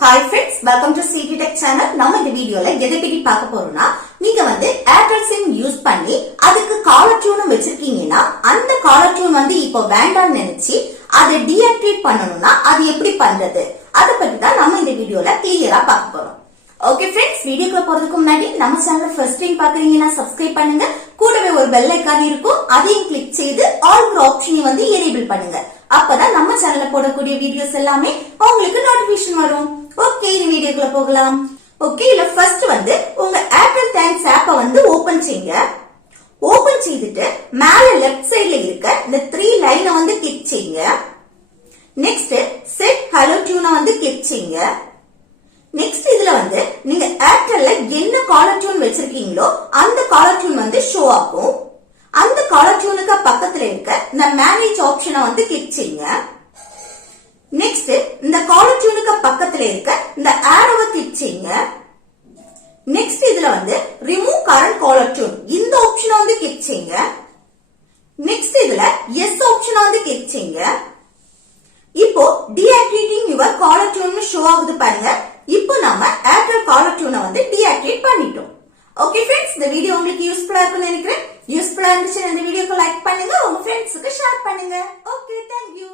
Hi friends, welcome to CT Tech channel. நம்ம இந்த வீடியோல எதை பத்தி பார்க்க போறோம்னா, நீங்க Airtel SIM யூஸ் பண்ணி அதுக்கு காலர் டியூன் வச்சிருக்கீங்கன்னா அந்த காலர் டியூன் இப்போ வேண்டாம்னு நினைச்சு அதை டீஆக்டிவேட் பண்ணனும்னா அது எப்படி பண்றது அத பத்தி தான் நம்ம இந்த வீடியோல கிளியரா பார்க்க போறோம். ஓகே फ्रेंड्स, வீடியோக்குள்ள போறதுக்கு முன்னாடி நம்ம சேனலை ஃபர்ஸ்ட் டைம் பாக்குறீங்கன்னா சப்ஸ்கிரைப் பண்ணுங்க. கூடவே ஒரு பெல் ஐகான் இருக்கும், அதையும் கிளிக் செய்து ஆல் ஆப்ஷனை எனேபிள் பண்ணுங்க. அப்பதான் நம்ம சேனல்ல போடக்கூடிய வீடியோஸ் எல்லாமே உங்களுக்கு நோட்டிபிகேஷன் வரும். ஓகே, இந்த வீடியோக்குள்ள போகலாம். ஓகே, இல்ல ஃபர்ஸ்ட் உங்க ஏர்டெல் தேங்க்ஸ் ஆப்பை ஓபன் செய்யுங்க. ஓபன் செய்துட்டு மேல லெஃப்ட் சைடுல இருக்க இந்த 3 லைனை கிளிக் செய்யுங்க. நெக்ஸ்ட் செட் ஹலோ டியூனை கிளிக் செய்யுங்க. நெக்ஸ்ட் இதுல நீங்க ஏர்டெல்ல என்ன காலர் டியூன் வச்சிருக்கீங்களோ அந்த காலர் டியூன் ஷோ ஆகும். அந்த காலர் டியூனுக்கு பக்கத்துல இருக்க இந்த மேனேஜ் ஆப்ஷனை கிளிக் செய்யுங்க. நெக்ஸ்ட் இந்த காலர் டியூனுக்கு பக்கத்துல இருக்க இந்த ஆரோவை கிளிக் செய்யுங்க. நெக்ஸ்ட் இதுல ரிமூவ் கரண்ட் காலர் டியூன் இந்த ஆப்ஷனை கிளிக் செய்யுங்க. நெக்ஸ்ட் இதுல எஸ் ஆப்ஷனை கிளிக் செய்யுங்க. இப்போ deactivating your caller tune show ஆகுது பாருங்க. இப்போ நாம ஏர்டெல் காலர் டியூனை டீஆக்டிவேட் பண்ணிட்டோம். ஓகே फ्रेंड्स, இந்த வீடியோ உங்களுக்கு யூஸ்ஃபுல்லா இருக்கும்னு நினைக்கிறேன். யூஸ்ஃபுல்லா இருந்துச்சுன்னா இந்த வீடியோக்கு லைக் பண்ணுங்க, உங்க ஃப்ரெண்ட்ஸ்க்கு ஷேர் பண்ணுங்க. Okay, thank you.